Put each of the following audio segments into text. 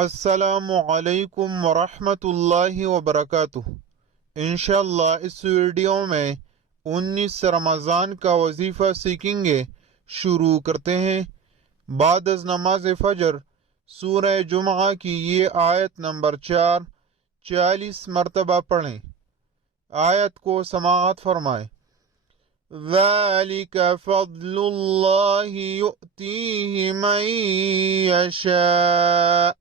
السلام علیکم ورحمۃ اللہ وبرکاتہ۔ انشاءاللہ اس ویڈیو میں 19 رمضان کا وظیفہ سیکھیں گے۔ شروع کرتے ہیں۔ بعد از نماز فجر سورہ جمعہ کی یہ آیت نمبر 40 مرتبہ پڑھیں۔ آیت کو سماعت فرمائیں۔ ذَلِكَ فَضْلُ اللَّهِ يُؤْتِيهِ مَن يَشَاءُ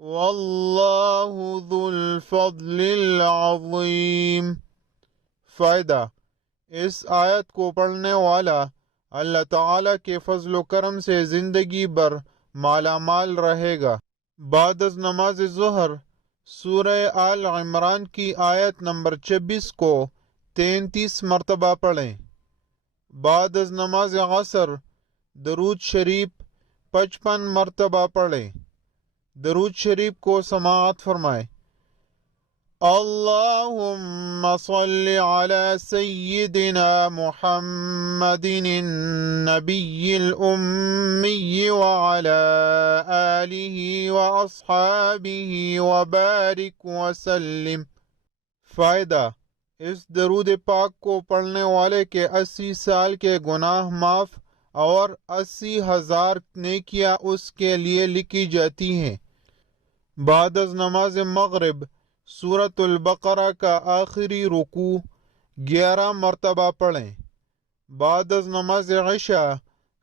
واللہ ذو الفضل العظیم۔ فائدہ: اس آیت کو پڑھنے والا اللہ تعالیٰ کے فضل و کرم سے زندگی بھر مالا مال رہے گا۔ بعد از نماز ظہر سورہ آل عمران کی آیت نمبر 26 کو 33 مرتبہ پڑھیں۔ بعد از نماز عصر درود شریف 55 مرتبہ پڑھیں۔ درود شریف کو سماعت فرمائیں۔ اللہم صل علی سیدنا محمد النبی الامی وعلی آلہ واصحابہ وبارک وسلم۔ فائدہ: اس درود پاک کو پڑھنے والے کے 80 سال کے گناہ معاف اور 80,000 نیکیاں اس کے لیے لکھی جاتی ہیں۔ بعد از نماز مغرب سورۃ البقرہ کا آخری رکوع 11 مرتبہ پڑھیں۔ بعد از نماز عشاء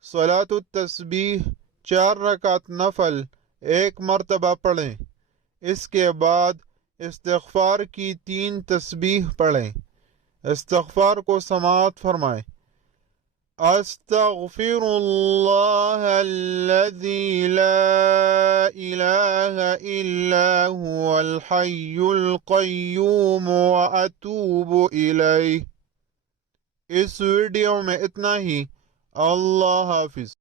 صلاۃ التسبیح 4 رکعت نفل 1 مرتبہ پڑھیں۔ اس کے بعد استغفار کی 3 تسبیح پڑھیں۔ استغفار کو سماعت فرمائیں۔ استغفر اللہ الذی لا الہ الا هو الحی القیوم واتوب الیہ۔ اس ویڈیو میں اتنا ہی۔ اللہ حافظ۔